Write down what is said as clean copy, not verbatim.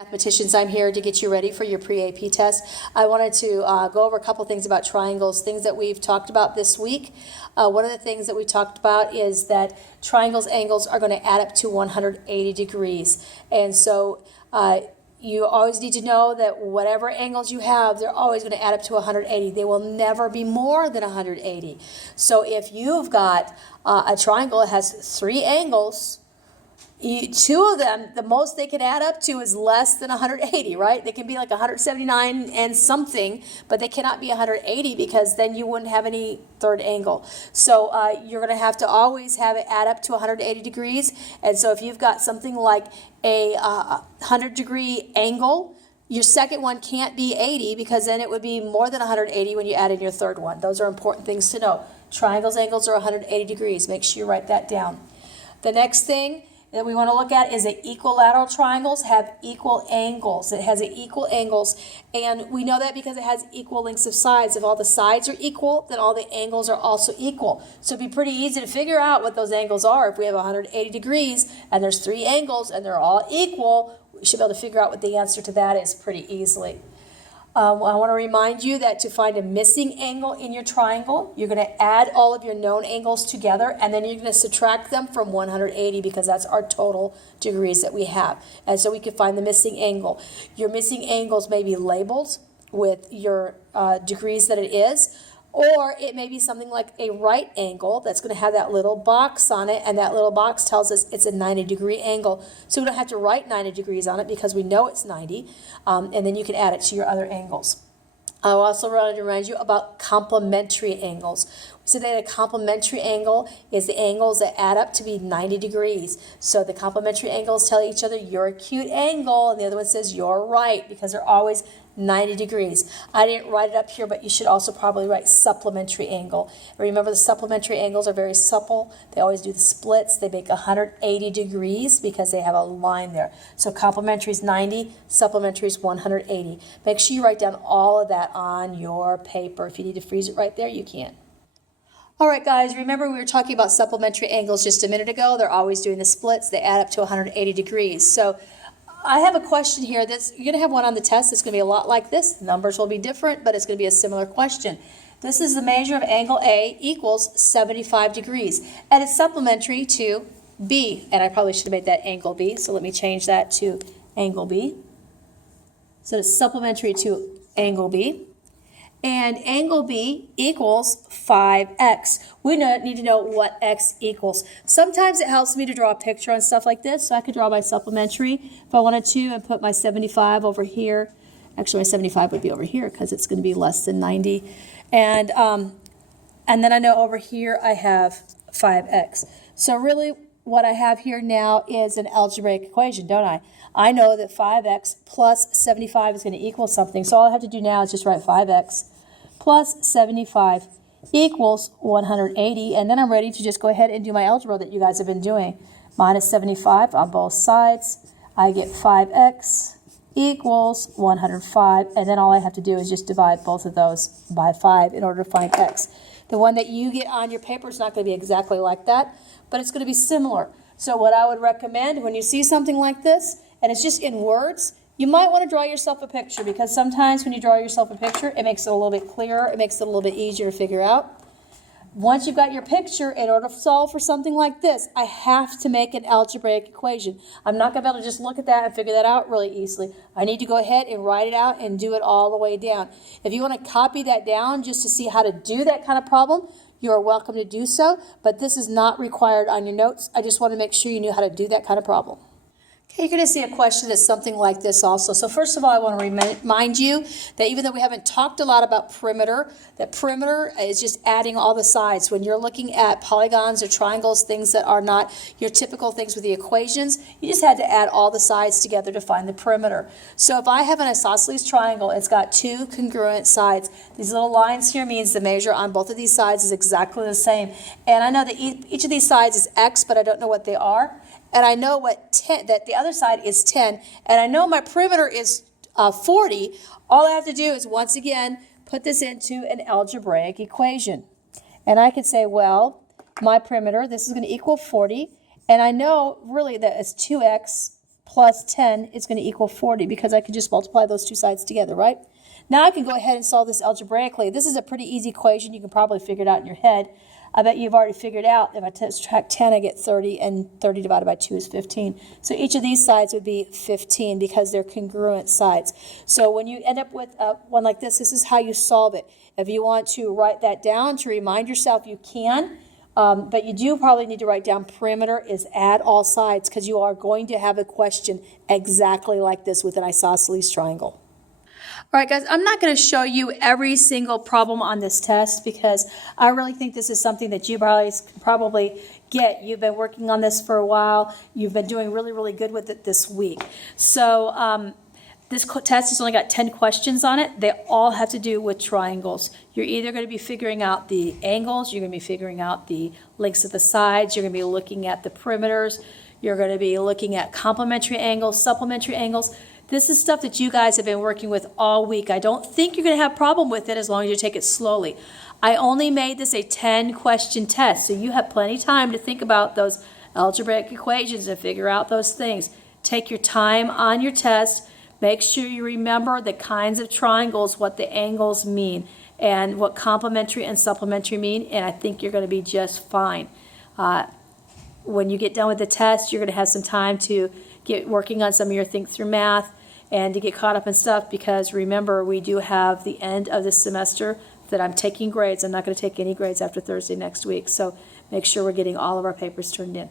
Mathematicians, I'm here to get you ready for your pre-AP test. I wanted to go over a couple things about triangles, things that we've talked about this week. One of the things that we talked about is that triangles' angles are going to add up to 180 degrees. And so you always need to know that whatever angles you have, they're always going to add up to 180. They will never be more than 180. So if you've got a triangle that has three angles, two of them, the most they can add up to is less than 180, right? They can be like 179 and something, but they cannot be 180 because then you wouldn't have any third angle. So you're going to have to always have it add up to 180 degrees. And so if you've got something like a 100-degree angle, your second one can't be 80 because then it would be more than 180 when you add in your third one. Those are important things to know. Triangles' angles are 180 degrees. Make sure you write that down. The next thing that we want to look at is that equilateral triangles have equal angles. It has equal angles, and we know that because it has equal lengths of sides. If all the sides are equal, then all the angles are also equal. So it'd be pretty easy to figure out what those angles are. If we have 180 degrees and there's three angles and they're all equal, we should be able to figure out what the answer to that is pretty easily. I want to remind you that to find a missing angle in your triangle, you're going to add all of your known angles together, and then you're going to subtract them from 180 because that's our total degrees that we have. And so we can find the missing angle. Your missing angles may be labeled with your degrees that it is, or it may be something like a right angle that's going to have that little box on it, and that little box tells us it's a 90-degree angle. So we don't have to write 90 degrees on it because we know it's 90, and then you can add it to your other angles. I also wanted to remind you about complementary angles. We said that a complementary angle is the angles that add up to be 90 degrees. So the complementary angles tell each other you're acute angle, and the other one says you're right because they're always 90 degrees. I didn't write it up here, but you should also probably write supplementary angle. Remember, the supplementary angles are very supple. They always do the splits. They make 180 degrees because they have a line there. So complementary is 90, supplementary is 180. Make sure you write down all of that on your paper. If you need to freeze it right there, you can. All right, guys, remember we were talking about supplementary angles just a minute ago. They're always doing the splits. They add up to 180 degrees. So I have a question here. You're going to have one on the test that's going to be a lot like this. The numbers will be different, but it's going to be a similar question. This is the measure of angle A equals 75 degrees, and it's supplementary to B. And I probably should have made that angle B, so let me change that to angle B. So it's supplementary to angle B. And angle B equals 5x. We need to know what x equals. Sometimes it helps me to draw a picture on stuff like this, so I could draw my supplementary if I wanted to and put my 75 over here. Actually, my 75 would be over here because it's going to be less than 90. And then I know over here I have 5x. So really what I have here now is an algebraic equation, don't I? I know that 5x plus 75 is going to equal something, so all I have to do now is just write 5x plus 75 equals 180, and then I'm ready to just go ahead and do my algebra that you guys have been doing. Minus 75 on both sides, I get 5x equals 105, and then all I have to do is just divide both of those by 5 in order to find x. The one that you get on your paper is not going to be exactly like that, but it's going to be similar. So what I would recommend when you see something like this, and it's just in words, you might want to draw yourself a picture, because sometimes when you draw yourself a picture, it makes it a little bit clearer, it makes it a little bit easier to figure out. Once you've got your picture, in order to solve for something like this, I have to make an algebraic equation. I'm not going to be able to just look at that and figure that out really easily. I need to go ahead and write it out and do it all the way down. If you want to copy that down just to see how to do that kind of problem, you are welcome to do so, but this is not required on your notes. I just want to make sure you knew how to do that kind of problem. Okay, you're going to see a question that's something like this also. So first of all, I want to remind you that even though we haven't talked a lot about perimeter, that perimeter is just adding all the sides. When you're looking at polygons or triangles, things that are not your typical things with the equations, you just had to add all the sides together to find the perimeter. So if I have an isosceles triangle, it's got two congruent sides. These little lines here means the measure on both of these sides is exactly the same. And I know that each of these sides is x, but I don't know what they are. And I know that the other side is 10, and I know my perimeter is 40. All I have to do is, once again, put this into an algebraic equation. And I could say, my perimeter, this is going to equal 40, and I know really that it's 2x plus 10 is going to equal 40 because I can just multiply those two sides together, right? Now I can go ahead and solve this algebraically. This is a pretty easy equation. You can probably figure it out in your head. I bet you've already figured out if I subtract 10, I get 30, and 30 divided by 2 is 15. So each of these sides would be 15 because they're congruent sides. So when you end up with one like this is how you solve it. If you want to write that down to remind yourself, you can. But you do probably need to write down perimeter is add all sides because you are going to have a question exactly like this with an isosceles triangle. All right, guys, I'm not going to show you every single problem on this test because I really think this is something that you guys can probably get. You've been working on this for a while. You've been doing really, really good with it this week. So this test has only got 10 questions on it. They all have to do with triangles. You're either going to be figuring out the angles, you're going to be figuring out the lengths of the sides, you're going to be looking at the perimeters, you're going to be looking at complementary angles, supplementary angles. This is stuff that you guys have been working with all week. I don't think you're going to have a problem with it as long as you take it slowly. I only made this a 10-question test, so you have plenty of time to think about those algebraic equations and figure out those things. Take your time on your test. Make sure you remember the kinds of triangles, what the angles mean, and what complementary and supplementary mean, and I think you're going to be just fine. When you get done with the test, you're going to have some time to get working on some of your think through math and to get caught up in stuff because remember, we do have the end of this semester that I'm taking grades. I'm not going to take any grades after Thursday next week, so make sure we're getting all of our papers turned in.